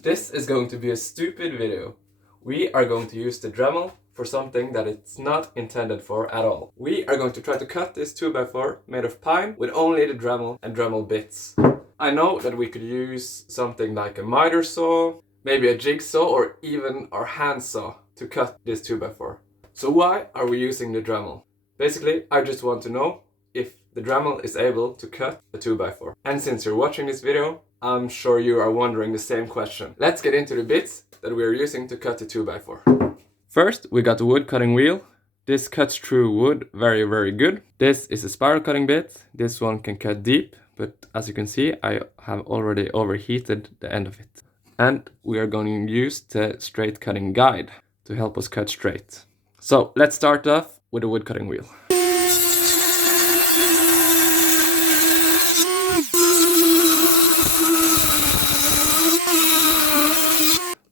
This is going to be a stupid video. We are going to use the Dremel for something that it's not intended for at all. We are going to try to cut this 2x4 made of pine with only the Dremel and Dremel bits. I know that we could use something like a miter saw, maybe a jigsaw, or even our hand saw to cut this 2x4. So why are we using the Dremel? Basically, I just want to know if the Dremel is able to cut a 2x4. And since you're watching this video, I'm sure you are wondering the same question. Let's get into the bits that we are using to cut the 2x4. First, we got the wood cutting wheel. This cuts through wood very good. This is a spiral cutting bit. This one can cut deep, but as you can see, I have already overheated the end of it. And we are going to use the straight cutting guide to help us cut straight. So let's start off with the wood cutting wheel.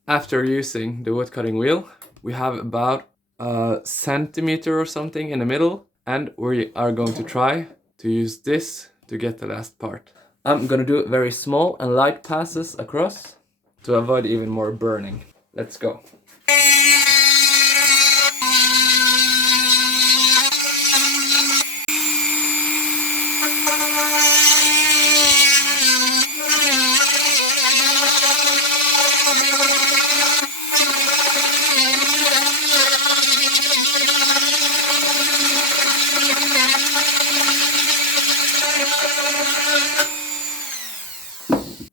After using the wood cutting wheel, we have about a centimeter or something in the middle, and we are going to try to use this to get the last part. I'm gonna do very small and light passes across to avoid even more burning. Let's go.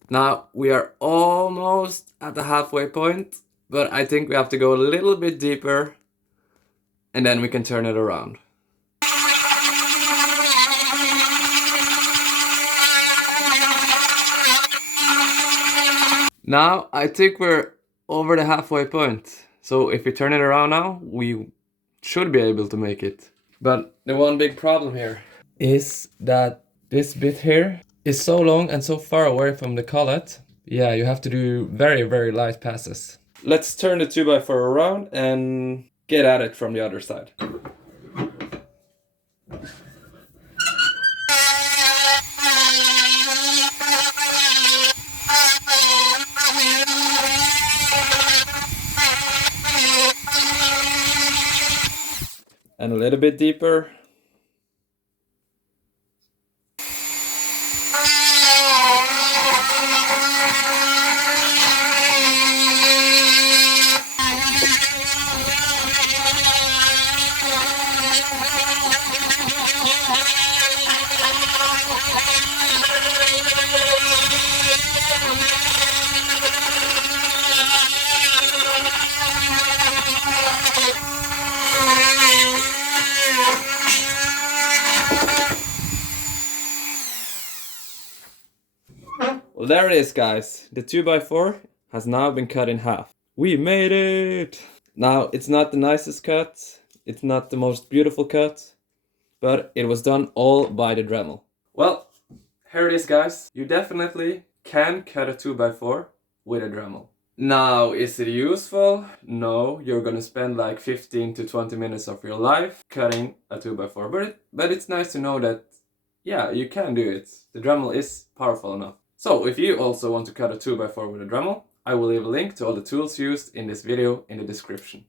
Now we are almost at the halfway point, but I think we have to go a little bit deeper and then we can turn it around. Now I think we're over the halfway point. So if we turn it around now, we should be able to make it. But the one big problem here is that this bit here is so long and so far away from the collet. Yeah, you have to do very light passes. Let's turn the 2x4 around and get at it from the other side. And a little bit deeper. Well, there it is, guys. The 2x4 has now been cut in half. We made it! Now, it's not the nicest cut, it's not the most beautiful cut, but it was done all by the Dremel. Well, here it is, guys. You definitely can cut a 2x4 with a Dremel. Now, is it useful? No, you're gonna spend like 15 to 20 minutes of your life cutting a 2x4, but it's nice to know that, yeah, you can do it. The Dremel is powerful enough. So, if you also want to cut a 2x4 with a Dremel, I will leave a link to all the tools used in this video in the description.